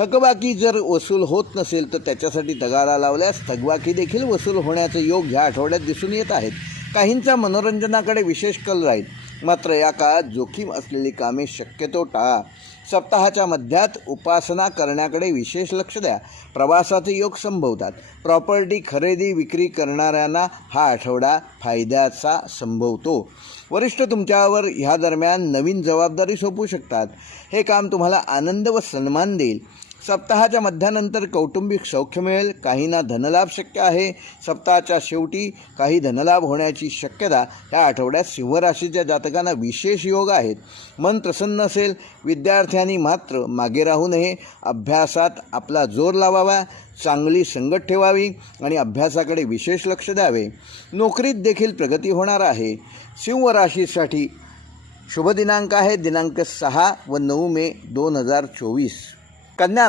थकबाकी जर वसूल होत नसेल तर त्याच्यासाठी तगारा लावल्यास थकबाकी देखील वसूल होण्याचे योग ह्या आठवड्यात दिसून येत आहेत. काहींचा मनोरंजनाकडे विशेष कल राहील, मात्र या काळात जोखीम असलेली कामे शक्यतो टाळा. सप्ताहाच्या मध्यात उपासना करण्याकडे विशेष लक्ष द्या. प्रवासाचे योग संभवतात. प्रॉपर्टी खरेदी विक्री करणाऱ्यांना हा आठवडा फायद्याचा संभवतो. वरिष्ठ तुमच्यावर ह्या दरम्यान नवीन जबाबदारी सोपवू शकतात. हे काम तुम्हाला आनंद व सन्मान देईल. सप्ताहाच्या मध्यानंतर कौटुंबिक सौख्य मिळेल. काहींना धनलाभ शक्य आहे. सप्ताहाच्या शेवटी काही धनलाभ होण्याची शक्यता. या आठवड्यात सिंह राशीच्या जातकांना विशेष योग आहेत. मन प्रसन्न असेल. विद्यार्थ्यांनी मात्र मागे राहू नये. अभ्यासात आपला जोर लावावा. चांगली संगत ठेवावी आणि अभ्यासाकडे विशेष लक्ष द्यावे. नोकरीत देखील प्रगती होणार आहे. सिंह राशीसाठी शुभ दिनांक आहे दिनांक 6 व 9 मे 2024. कन्या